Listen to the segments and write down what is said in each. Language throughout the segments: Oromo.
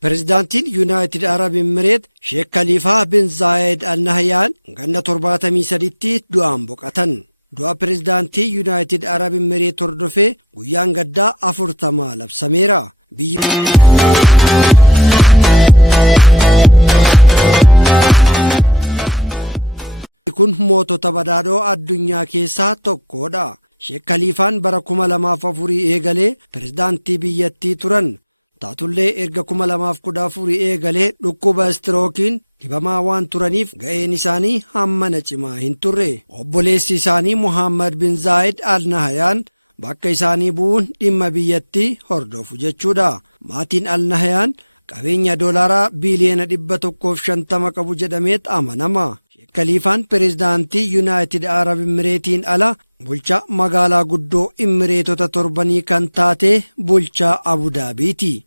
Pireezidaantiin Yuunaayitid Arab Emireet Sheek Khaliifaa bin Zaayed Al Nahyaan ganna 73tti du'aan boqatan. Du'a pireezidaantii Yuunaayitid Arab Emireet hordofee guyyaan gaddaa 40 labsameera. Kun mootota badhaadhoo addunyaa keessaa tokkodha. Sheek Khaliifaan bara 2004 eegalee pireezidaantii biyyattii turan. Taatullee erga 2014 eegalee dhukkuba istirookiin dhibamaa waan turaniif ga'een isaanii hammana cimaa hin turre. Obboleessi isaanii Muhammad bin Zaayed Al Nahyaan bakka isaanii bu'uun dhimma biyyattii hordofu jechuudha. Maatiin Al Nahyaan qabeenya doolaaraa biiliyoona 150 qabu jedhamee amanama. Sheek Khaliifaan pireezidaantii Yuunaayitid Arab Emireetiin ala bulchaa magaalaa guddoo Emireetota torbanii kan taate bulchaa Abudaabiiti.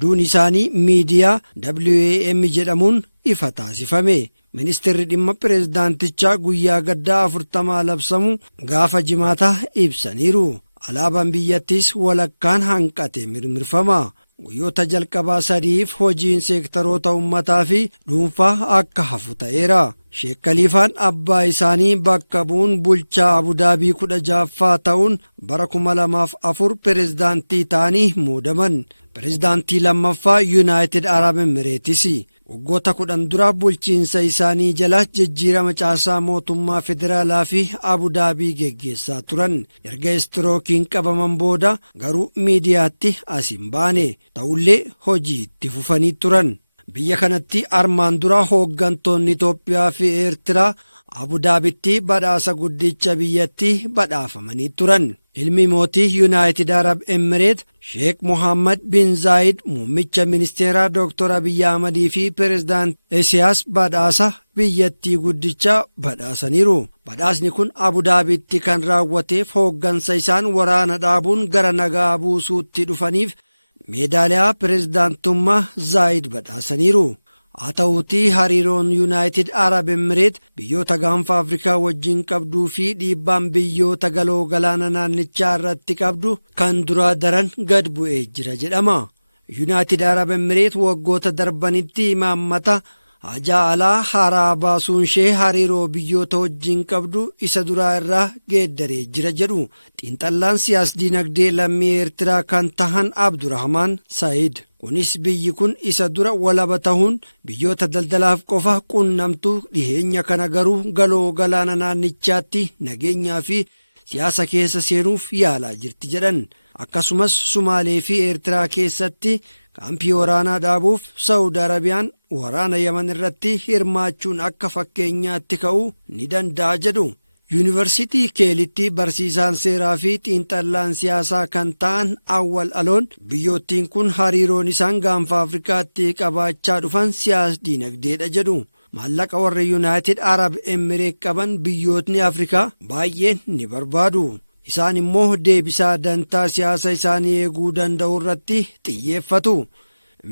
Duun isaanii miidiyaa WAM jedhamuun ifa taasifame. Ministeerri dhimma pireezidaantichaa guyyaa gaddaa 40 labsamu gaafa jimaataa ibsaniiru. Alaabaan biyyattiis walakkaan hanqate mirmirfama. Guyyoota jalqabaa sadiif hojiin seektaroota uummataa fi dhuunfaa akka hafu ta'eera. Sheek Khaliifaan abbaa isaanii bakka bu'uun bulchaa Abudaabii 16ffaa ta'uun bara 2004 pireezidaantii ta'anii muudaman. Pireezidaantii lammaffaa Yuunaayitid Arab Emireetis waggoota 10 dura bulchiinsa isaanii jala jijjiirama caasaa mootummaa federaalaa fi Abudaabii geggeessaa turan. Erga istirookiin qabaman booda garuu miidiyaatti as hin baane. Ta'ullee hojii itti fufanii turan. Biyya kanatti armaan dura hooggantoonni Itoophiyaa fi Eertiraa Abudaabitti badhaasa guddicha biyyattii badhaafamanii turan. Ilmi mootii Yuunaayitid Arab Emireet Sheek Muhammad bin Zaayed muummicha ministeeraa Dr. Abiy Ahmadii fi pireezidaant Isiyaas badhaasa biyyattii guddicha badhaasaniiru. Badhaasni kun Abudaabitti kan raawwateef hooggansa isaan waraana dhaabuun gara nagaa buusuutti dhufaniif meedaaliyaa pireezidaantummaa Zaayed badhaasaniiru. Haa ta'uutii hariiroon Yuunaayitid Arab Emireet biyyoota gaanfa Afrikaa wajjin qabduu fi dhiibbaan biyyoota galoo galaana naannichaa irratti qabdu kan duraa daran gad bu'ee jira jedhama. Yuunaayitid Arab Emireet waggoota darbanitti imaammata hajaa alaa haaraa baasuun ishee hariiroo biyyoota wajjin qabdu isa duraa irraa geeddaree jira jedhu xiinxallaan siyaas-dinagdee lammii Eertiraa kan tahan Abdurrahmaan Saayid. Kunis biyyi kun isa dura walaba ta'uun biyyoota daldalaaf qofa quunnamtu dhiheenya kana garuu galoo galaana naannichaatti nageenyaa fi siyaasa keessa seenuuf yaalaa jirti jedhan. Akkasumas Sumaalee fi Eertiraa keessatti kaampii waraanaa dhaabuuf Saawud Arabiyaan waraana Yaman irratti hirmaachuun akka fakkeenyaatti ka'uu ni danda'a jedhu. Yuunivarsiitii Keelitti barsiisaan seeraa fi xiinxallaan siyaasaa kan ta'an Awwal Aloon biyyoottiin kun hariiroon isaan gaanfa Afrikaatti qabaachaa dhufan siyaas-dinagdeedha jedhu. Maallaqa warra Yuunaayitid Arab Emireet qaban biyyootni Afrikaa baay'een ni barbaadu. Isaan immoo deebisaa dantaa siyaasa isaanii eeguu danda'u irratti xiyyeeffatu.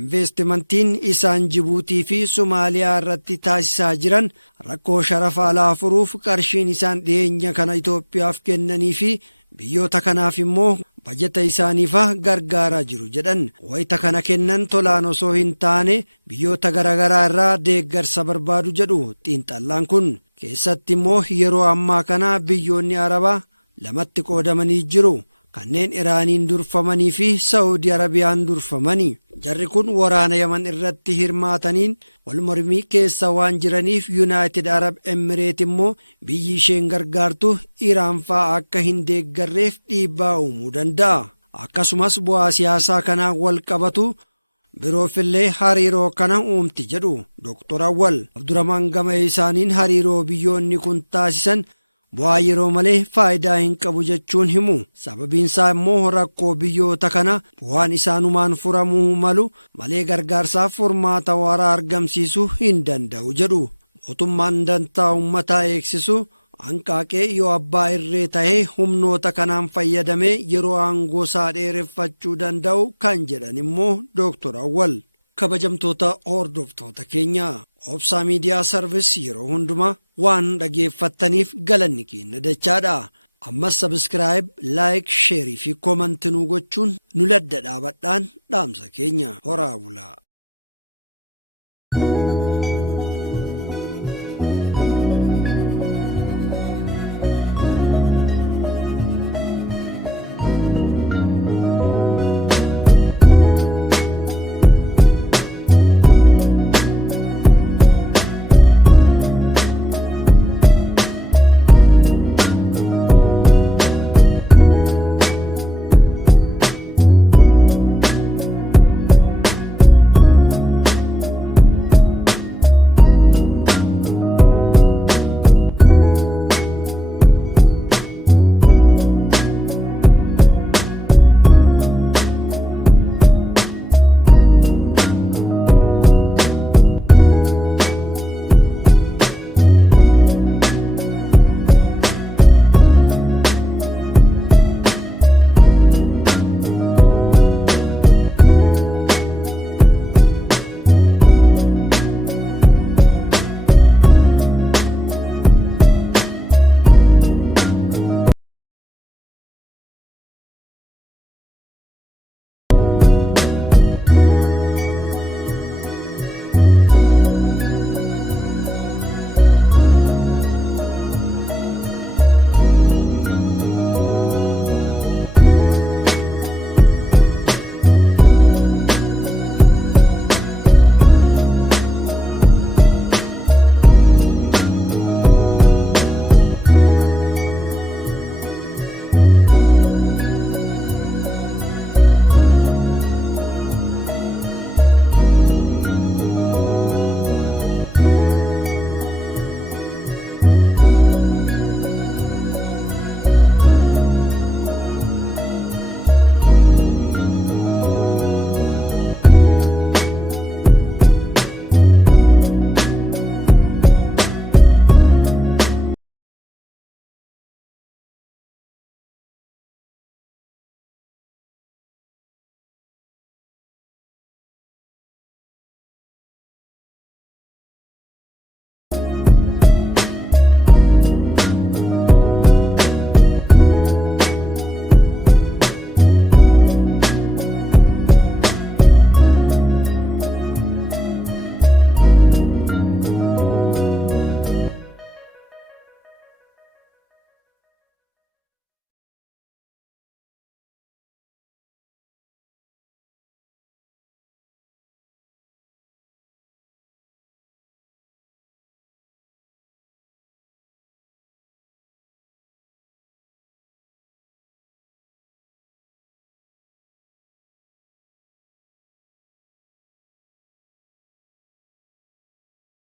Investimentiin isaan Jibuutii fi Somaaliyaa irratti taasisaa jiran rakkoo sharafa alaa furuuf qarshiin isaan dhiyeenya kana Itoophiyaaf kennanii fi biyyoota kanaaf immoo bajeta isaaniif gargaaraa jiru jedhan. Wayita kana kennan tolaan osoo hin taane biyyoota garaagaraa irraa deeggarsa barbaadu jedhu xiinxallaan kun. Keessatti immoo yeroo ammaa kana biyyoonni Arabaa lamatti qoodamanii jiru. Kanneen Iraaniin durfamanii fi Saawudii Arabiyaan durfamanii. Jarri kun waraana Yaman irratti hirmaataniin wal mormii keessa waan jiraniif Yuunaayitid Arab Emireet immoo biyyi isheen gargaartu Iraan fa'aa akka hin deeggarreef dhiibbaa uumuu danda'a. Akkasumas bu'aa siyaasaa kanaan wal qabatu biroofillee hariiroo kana uumti jedhu Dr. Awwal. Abdurrahmaan gama isaaniin hariiroo biyyoonni kun taasisan bu'aa yeroo malee faayidaa hin qabu jechuun himu. Sababiinsaa immoo rakkoo biyyoota kana bu'aan isaanumaan furamuu malu malee gargaarsaaf furmaata waaraa argamsiisuu hin danda'u jedhu. Mootummaan dantaa uummataa eegsisu hanqaaqee yoo abbaa irree ta'ee humnoota kanaan fayyadamee yeroo aangoo isaa dheereffachuu danda'u kan jedhan immoo Dr. Awwal. Kabajamtoota hordoftoota keenya Obsaa Miidiyaa Sarvis yeroo hundumaa waan dhageeffattaniif galanni keenya dachaadha. Ammas sabiskiraayib, laayik, sheerii fi koomantii nuu gochuun nu ladda dhaabadhaan dhaamsa keenya horaa bulaa.